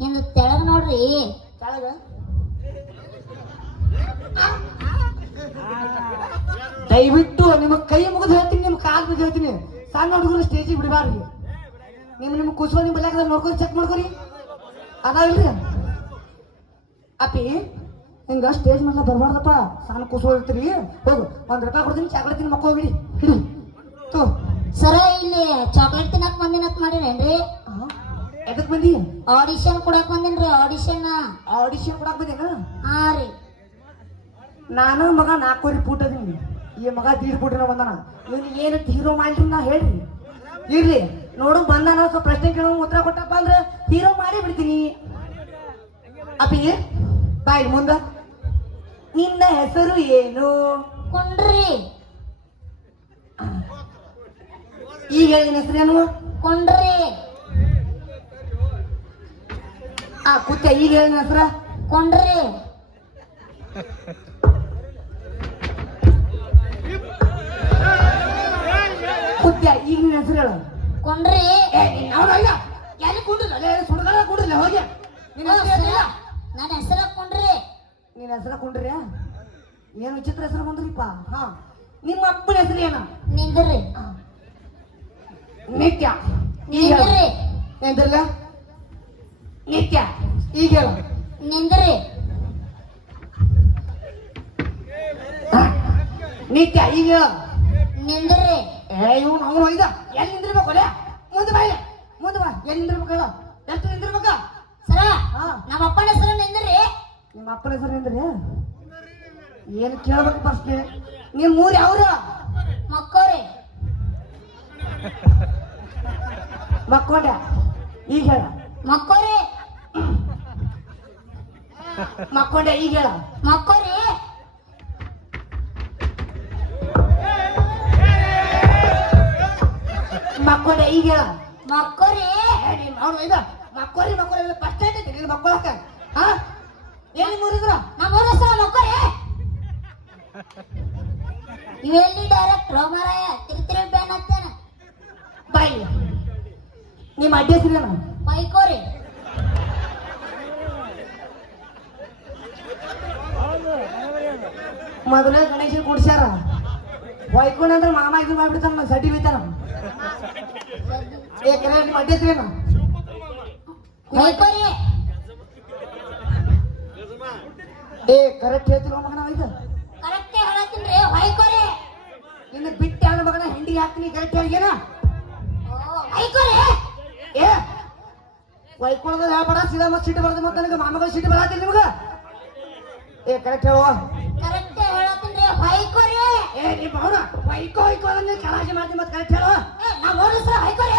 ಹಿಂದ ತೆಳಗ ನೋಡ್ರಿ. ಕೆಳಗ ದಯವಿಟ್ಟು ನಿಮ್ಮ ಕೈ ಮುಗಿದು ಹೇಳ್ತೀನಿ ನಿಮ್ ಕಾಲ್ ಬಿದ್ದು ಹೇಳ್ತೀನಿ. ಸಣ್ಣ ಹುಡುಗರು ಸ್ಟೇಜಿಗೆ ಬಿಡಬಾರ್ದು ನಿಮ್ ನಿಮ್ ಕುಸುವ ನಿಮ್ ಬಲ್ಯಾಕದ ನೋಡ್ಕೊಂಡು ಚೆಕ್ ಮಾಡ್ಕೊರಿ. ಅದಾವಿಲ್ರಿ? ಅಪ್ಪಿ ಹಿಂಗ ಸ್ಟೇಜ್ ಮೇಲೆ ಬರಬಾರ್ದಪ್ಪ. ಸಣ್ಣ ಕುಸುವ ಇರ್ತೀರಿ. ಹೋಗು ಒಂದ್ ರೂಪಾಯಿ ಕೊಡ್ತೀನಿ ಚಾಕ್ಲೇಟ್ ತಿನ್ ಹೋಗ್ಬಿಡಿ. ಹಿಡಿ. ತೋ. ಸರ ಇಲ್ಲಿ ಚಾಕ್ಲೇಟ್ ತಿನ್ನಕ್ ಬಂದಿನತ್ ಮಾಡಿರೇನ್ರಿ? ಎದಕ್ ಬಂದಿ? ಆಡಿಷನ್ ಕೊಡಕ್ ಬಂದಿನ್ರಿ ಆಡಿಷನ್ ಆಡಿಷನ್ ಕೊಡಕ್ ಬಂದೇನ? ಹಾ ರೀ. ನಾನು ಮಗ ನಾಲ್ಕೂವರೆ ಫೂಟ್ ಅದೀನಿ. ಈ ಮಗ ದೀಡ್ ಫೂಟಿನ ಬಂದಾನ. ಇವನು ಏನು ಹೀರೋ ಮಾಡ್ರಿ ನಾ ಹೇಳ್ರಿ. ಇರ್ಲಿ ನೋಡು ಬಂದಾನ ಸ್ವಲ್ಪ ಪ್ರಶ್ನೆ ಕೇಳೋ ಉತ್ತರ ಕೊಟ್ಟಪ್ಪ ಅಂದ್ರೆ ಹೀರೋ ಮಾಡಿ ಬಿಡ್ತೀನಿ. ಅಪ್ಪಿ ಬಾಯ್ ಮುಂದ. ನಿನ್ನ ಹೆಸರು ಏನು? ಕೊಂಡ್ರಿ. ಈಗ ಹೇಳಿನ ಹೆಸ್ರು ಏನು ಕೊಂಡ್ರಿ. ಆ ಕುತ್ತ ಈಗ ಹೇಳಿನ ಹೆಸರ ಕೊಂಡ್ರಿ. ಕುತ್ತ ಈಗ ನಿನ್ನ ಹೆಸರು ಹೇಳು. ಕೊಂಡ್ರಿ. ಅಲ್ಲ. ಎಲ್ಲಿ ಕುಂಡ್ರಿಲ್ಲ ಸುಡ್ಗಾರ ಕುಂಡ್ರಿಲ್ಲ ಹೋಗಿ. ನಿನ್ನ ನನ್ನ ಹೆಸರ ಕೊಂಡ್ರಿ. ನಿನ್ನ ಹೆಸರ ಕುಂಡ್ರಿ? ಏನು ವಿಚಿತ್ರ ಹೆಸರು ಕೊಂಡ್ರಿಪ್ಪ? ಹಾ. ನಿಮ್ಮ ಅಪ್ಪನ ಹೆಸರು ಏನ? ನಿಂದ್ರಿ. ನಿತ್ಯ. ನಿಂದ್ರಿ. ಎಂತಲ್ಲ ನಿತ್ಯ. ಈಗ ಹೇಳು ನಿಂದ್ರಿ. ನಿತ್ಯ ಈಗ ನಿಂದ್ರಿ. ಏ ಇವನು ಅವನು ಇದ ಎಲ್ಲಿ ನಿಂದಿರ್ಬೇಕು ಅಲ್ಲೇ? ಮುಂದೆ ಬಾ ಇಲ್ಲಿ. ಮುಂದೆ ಬಾ. ಎಲ್ಲಿ ನಿಂದಿರ್ಬೇಕು ಹೇಳು. ಎಷ್ಟು ನಿಂದಿರ್ಬೇಕ? ಸರ ಹಾ ನಮ್ಮ ಅಪ್ಪನ ಹೆಸರು ನಿಂದ್ರಿ. ನಿಮ್ಮ ಅಪ್ಪನ ಹೆಸರು ನಿಂದ್ರಿ? ಏನು ಕೇಳ್ಬೇಕು ಫಸ್ಟ್ ನಿಮ್ಮ ಊರು ಯಾವ್ರು? ಮಕ್ಕೋರಿ. ಮಕ್ಕೊಂಡ. ಈಗ ಹೇಳ. ಮಕ್ಕೋರಿ. ಮಕ್ಕೊಂಡೆ ಈಗ ಹೇಳ. ಮಕ್ಕೋರಿ. ಮಕ್ಕೊಂಡೆ ಈಗ ಹೇಳ. ಮಕ್ಕೋರಿ. ಅವನು ಇದ. ಮಕ್ಕೋರಿ ಮಕ್ಕೋರಿ ಫಸ್ಟ್ ಐತೈತಿ ನೀನು ಮಕ್ಕೊಳಕ ಹಾ? ಎಲ್ಲಿ ಮುರಿದ್ರ ನಮ್ಮ ಹೆಸರು ಮಕ್ಕೋರಿ. ಇವೆಲ್ಲಿ ಡೈರೆಕ್ಟ್ ರೋಮರಾಯ? ತಿರುತಿರು ಬ್ಯಾನ್ ಹತ್ತೇನ ಬೈ. ನಿಮ್ಮ ಬೈಕೋರಿ. ಮೈಕೋರಿ ಮೊದಲೇ ಗಣೇಶ ಕುಡ್ಸ್ಯಾರ? ಹೊಯ್ಕೊಂಡ್ ಅಂದ್ರೆ ಮಾಮ ಇದು ಮಾಡ್ಬಿಡ್ತಾನ ಸಟಿ ಬೀತಾನ. ಏ ಕರೆ ನಿಮ್ಮ ಅಡ್ಡಿ ಏ ಕರೆಕ್ಟ್ ಹೇಳ್ತಿರೋ ಮಗನ ಇದು? ಕರೆಕ್ಟ್ ಹೇಳತ್ತೀನ್ರಿ ಹೊಯ್ಕೋರಿ ಇನ್ನು ಬಿಟ್ಟ ಹೇಳ ಮಗನ ಹಿಂಡಿ ಹಾಕ್ತೀನಿ ಕರೆಕ್ಟ್ ಹೇಳ್ಗೇನ ಹೊಯ್ಕೋರಿ ಏ ಹೊಯ್ಕೊಳ್ಳೋದು ಹೇಳ್ಬೇಡ ಸೀದಾ ಮತ್ತೆ ಸಿಟ್ಟು ಬರ್ತದೆ ಮತ್ತೆ ನನಗೆ ಮಾಮಗಳು ಸಿಟ್ಟು ಬರತ್ತೀನಿ ನಿಮ್ಗ? ಏ ಕರೆಕ್ಟ್ ಹೇಳುವ. ಹೊಯ್ಕೋರಿ ಏ ನಿಮ್ಮ ಅವನು ಹೈಕೋ ಹೈಕೋ ಅಂದ್ರೆ ಕಲಾಜಿ ಮಾಡ್ತೀನಿ ಮತ್ತೆ ಕರೆಕ್ಟ್ ಹೇಳು. ನಾವು ಓಡಿಸ್ರ ಹೊಯ್ಕೋರಿ